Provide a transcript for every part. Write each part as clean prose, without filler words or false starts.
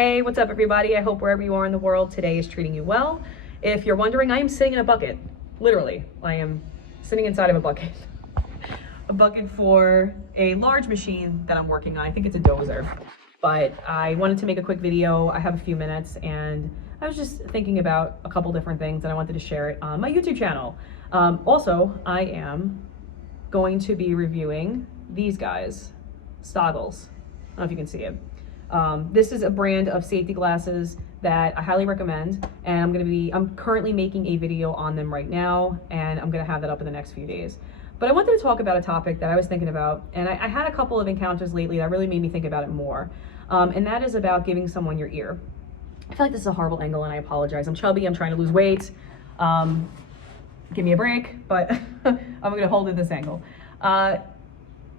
Hey, what's up everybody? I hope wherever you are in the world today is treating you well. If you're wondering, I am sitting in a bucket. Literally, I am sitting inside of a bucket. A bucket for a large machine that I'm working on. I think it's a dozer. But I wanted to make a quick video. I have a few minutes and I was just thinking about a couple different things and I wanted to share it on my YouTube channel. Also, I am going to be reviewing these guys, Stoggles. I don't know if you can see it. This is a brand of safety glasses that I highly recommend, and I'm currently making a video on them right now, and I'm gonna have that up in the next few days. But I wanted to talk about a topic that I was thinking about, and I had a couple of encounters lately that really made me think about it more, and that is about giving someone your ear. I feel like this is a horrible angle, and I apologize. I'm chubby, I'm trying to lose weight. Give me a break, but I'm gonna hold it this angle.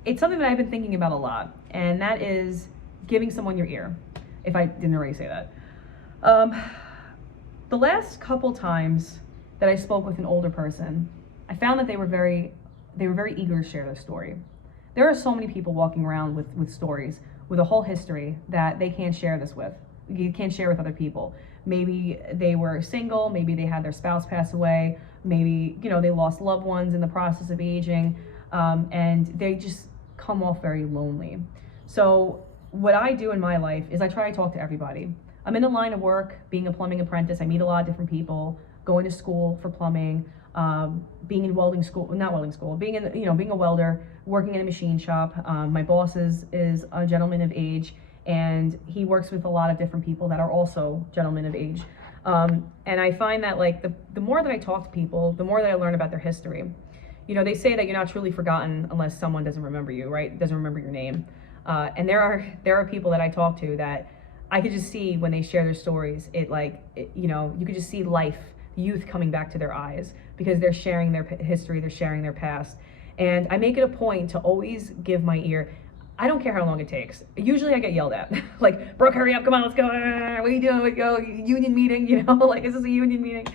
It's something that I've been thinking about a lot, and that is giving someone your ear, if I didn't already say that. The last couple times that I spoke with an older person, I found that they were very eager to share their story. There are so many people walking around with stories, with a whole history that they can't share this with. You can't share with other people. Maybe they were single, maybe they had their spouse pass away, maybe they lost loved ones in the process of aging, and they just come off very lonely. So what I do in my life is I try to talk to everybody. I'm in the line of work, being a plumbing apprentice. I meet a lot of different people, going to school for plumbing, being in welding school, not welding school, being in, being a welder, working in a machine shop. My boss is a gentleman of age, and he works with a lot of different people that are also gentlemen of age. And I find that the more that I talk to people, the more that I learn about their history. They say that you're not truly forgotten unless someone doesn't remember you, right? Doesn't remember your name. And there are people that I talk to that I could just see when they share their stories, you could just see life, youth coming back to their eyes because they're sharing their history, they're sharing their past. And I make it a point to always give my ear. I don't care how long it takes. Usually I get yelled at, like, Brooke, hurry up, come on, let's go. What are you doing? We go, union meeting, like, is this a union meeting?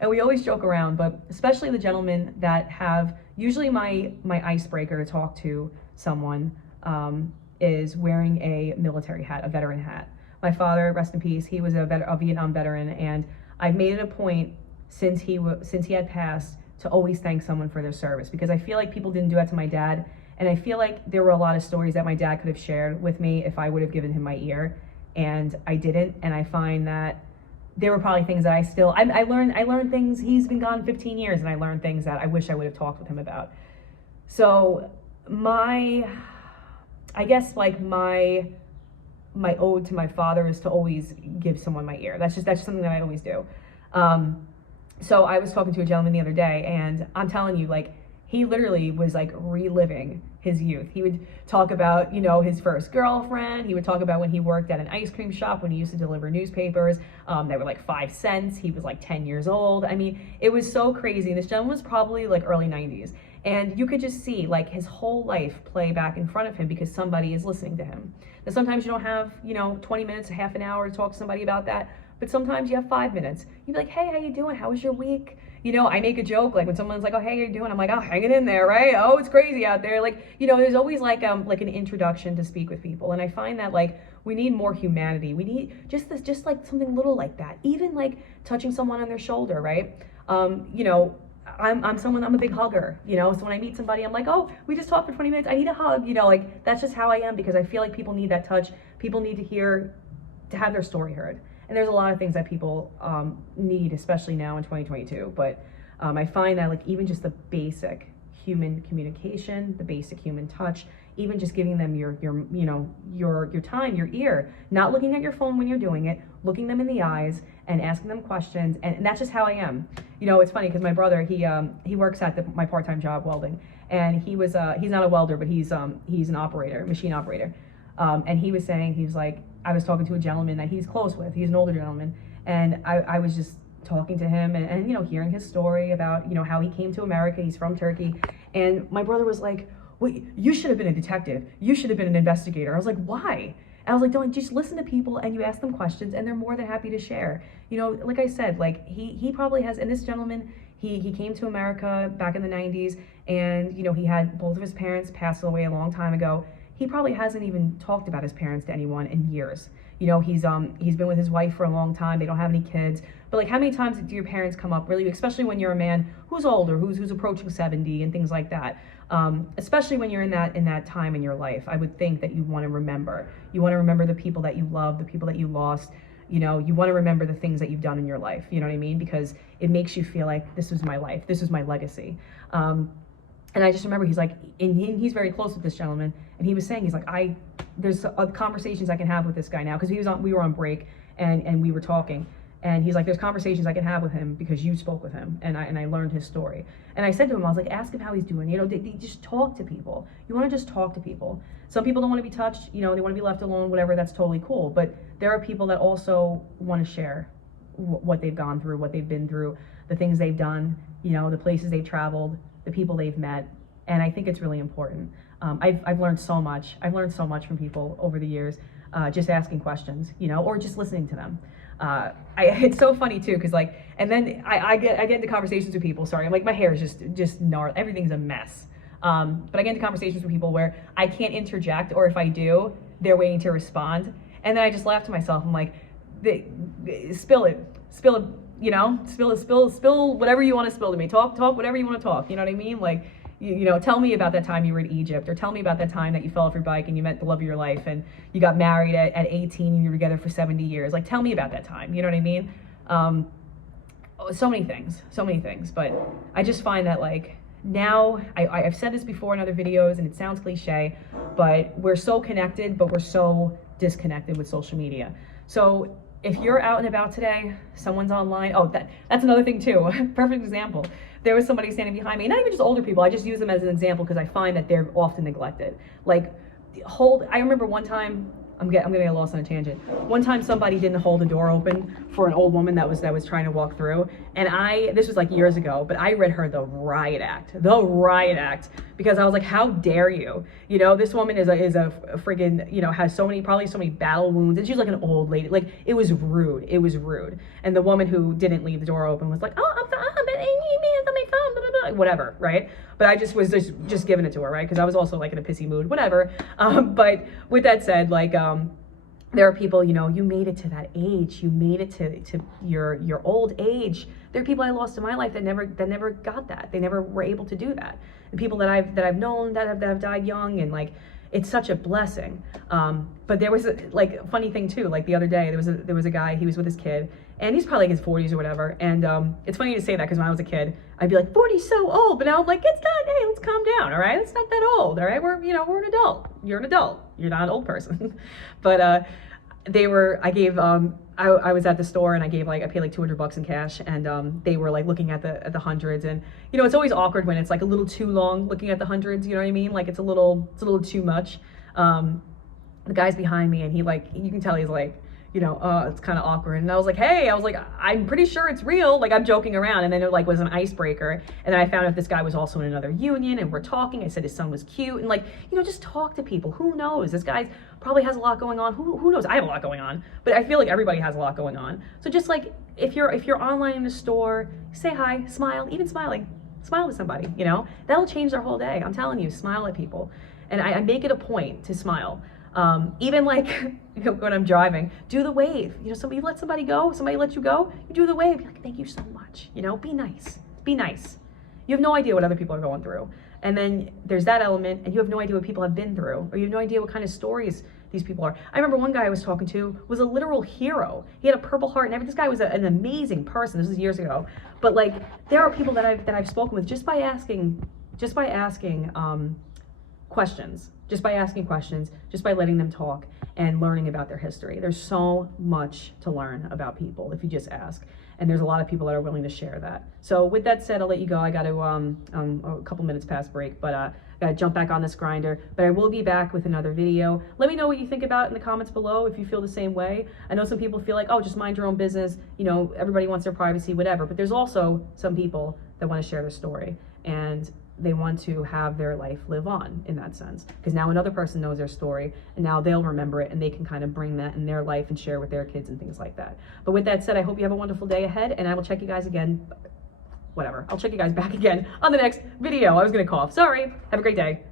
And we always joke around, but especially the gentlemen that have, usually my icebreaker to talk to someone, is wearing a military hat, a veteran hat. My father, rest in peace, he was a Vietnam veteran, and I've made it a point since he had passed to always thank someone for their service, because I feel like people didn't do that to my dad, and I feel like there were a lot of stories that my dad could have shared with me if I would have given him my ear, and I didn't. And I find that there were probably things that I learned things. He's been gone 15 years, and I learned things that I wish I would have talked with him about. So I guess my ode to my father is to always give someone my ear. That's just something that I always do. So I was talking to a gentleman the other day, and I'm telling you, he literally was reliving his youth. He would talk about, his first girlfriend. He would talk about when he worked at an ice cream shop, when he used to deliver newspapers. They were 5 cents. He was 10 years old. I mean, it was so crazy. This gentleman was probably early 90s. And you could just see his whole life play back in front of him because somebody is listening to him. Now sometimes you don't have, 20 minutes, half an hour to talk to somebody about that, but sometimes you have 5 minminutes. You'd be like, hey, how you doing? How was your week? I make a joke, when someone's like, oh, hey, how you doing? I'm like, oh, hang it in there, right? Oh, it's crazy out there. There's always an introduction to speak with people. And I find that we need more humanity. We need just something little like that. Even touching someone on their shoulder, right? I'm a big hugger, so when I meet somebody, I'm like, oh, we just talked for 20 minutes, I need a hug, that's just how I am, because I feel like people need that touch. People need to have their story heard. And there's a lot of things that people need, especially now in 2022. But I find that even just the basic human communication, the basic human touch, even just giving them your time, your ear, not looking at your phone when you're doing it, looking them in the eyes and asking them questions. And that's just how I am. It's funny because my brother, he works at my part-time job welding, and he's not a welder, but he's an operator, machine operator. And he was saying, I was talking to a gentleman that he's close with. He's an older gentleman. And I was just talking to him and hearing his story about, how he came to America. He's from Turkey. And my brother was like, well, you should have been a detective. You should have been an investigator. I was like, why? And I was like, don't, just listen to people and you ask them questions and they're more than happy to share. Like I said, he probably has, and this gentleman, he came to America back in the 90s, and, he had both of his parents pass away a long time ago. He probably hasn't even talked about his parents to anyone in years. You know, he's been with his wife for a long time. They don't have any kids. But like, how many times do your parents come up, really, especially when you're a man who's older, who's approaching 70 and things like that. Especially when you're in that time in your life, I would think that you want to remember. You want to remember the people that you love, the people that you lost. You know, you want to remember the things that you've done in your life. You know what I mean? Because it makes you feel like this was my life. This is my legacy. And I just remember he's like, and he's very close with this gentleman, and he was saying, he's like, there's conversations I can have with this guy now, because we were on break, and we were talking, and he's like, there's conversations I can have with him because you spoke with him, and I learned his story. And I said to him, I was like, ask him how he's doing. You know, they just talk to people. You want to just talk to people. Some people don't want to be touched. You know, they want to be left alone. Whatever. That's totally cool. But there are people that also want to share what they've gone through, what they've been through, the things they've done. You know, the places they've traveled, the people they've met. And I think it's really important. I've learned so much. I've learned so much from people over the years, just asking questions, you know, or just listening to them. It's so funny too, because like, and then I get into conversations with people. Sorry, I'm like, my hair is just gnarly. Everything's a mess. But I get into conversations with people where I can't interject, or if I do, they're waiting to respond. And then I just laugh to myself. I'm like, spill it, you know, spill whatever you want to spill to me. Talk whatever you want to talk. You know what I mean? Like, you know, tell me about that time you were in Egypt, or tell me about that time that you fell off your bike and you met the love of your life and you got married at 18 and you were together for 70 years. Like, tell me about that time. You know what I mean? So many things. But I just find that, like, now, I've said this before in other videos, and it sounds cliche, but we're so connected, but we're so disconnected with social media. So if you're out and about today, someone's online. Oh, that's another thing too. Perfect example. There was somebody standing behind me, not even just older people. I just use them as an example because I find that they're often neglected. Like, I remember one time, I'm gonna get lost on a tangent. One time somebody didn't hold the door open for an old woman that was trying to walk through, and this was like years ago, but I read her the riot act, because I was like, how dare you? You know, this woman is a friggin', you know, has probably so many battle wounds, and she's like an old lady. Like, it was rude. And the woman who didn't leave the door open was like, oh, I'm fine, but my phone, blah, blah, blah, whatever, right? But I just was just giving it to her, right? Because I was also like in a pissy mood, whatever. But with that said, like, there are people, you know, you made it to that age, you made it to your old age. There are people I lost in my life that never got that. They never were able to do that. And people that I've known that have died young, and like, it's such a blessing. But there was a funny thing too. Like, the other day, there was a guy. He was with his kid, and he's probably like his 40s or whatever. And it's funny to say that, because when I was a kid, I'd be like, 40's so old. But now I'm like, it's not. Hey, let's calm down. All right, it's not that old. All right, we're an adult. You're an adult. You're not an old person. But I was at the store, and I paid like $200 in cash, and they were like looking at the hundreds, and you know, it's always awkward when it's like a little too long looking at the hundreds, you know what I mean? Like, it's a little too much. The guy's behind me, and he, like, you can tell he's like, you know, it's kind of awkward. And I was like, hey, I'm pretty sure it's real. Like, I'm joking around. And then it like was an icebreaker. And then I found out this guy was also in another union, and we're talking. I said his son was cute, and like, you know, just talk to people. Who knows? This guy probably has a lot going on. Who knows? I have a lot going on, but I feel like everybody has a lot going on. So just like, if you're online in a store, say hi, smile, even smiling. Smile to somebody, you know, that'll change their whole day. I'm telling you, smile at people. And I make it a point to smile. Even like, you know, when I'm driving, do the wave. You know, somebody let somebody go, somebody let you go, you do the wave. Be like, thank you so much. You know, be nice. Be nice. You have no idea what other people are going through. And then there's that element, and you have no idea what people have been through, or you have no idea what kind of stories these people are. I remember one guy I was talking to was a literal hero. He had a Purple Heart and everything. This guy was an amazing person. This was years ago. But like, there are people that I've spoken with just by asking questions, just by letting them talk and learning about their history. There's so much to learn about people if you just ask. And there's a lot of people that are willing to share that. So with that said, I'll let you go. I got to, a couple minutes past break, but I got to jump back on this grinder. But I will be back with another video. Let me know what you think about it in the comments below if you feel the same way. I know some people feel like, oh, just mind your own business. You know, everybody wants their privacy, whatever. But there's also some people that want to share their story, and they want to have their life live on in that sense, because now another person knows their story, and now they'll remember it, and they can kind of bring that in their life and share with their kids and things like that. But with that said, I hope you have a wonderful day ahead, and I will check you guys again, I'll check you guys back again on the next video. I was gonna cough, sorry. Have a great day.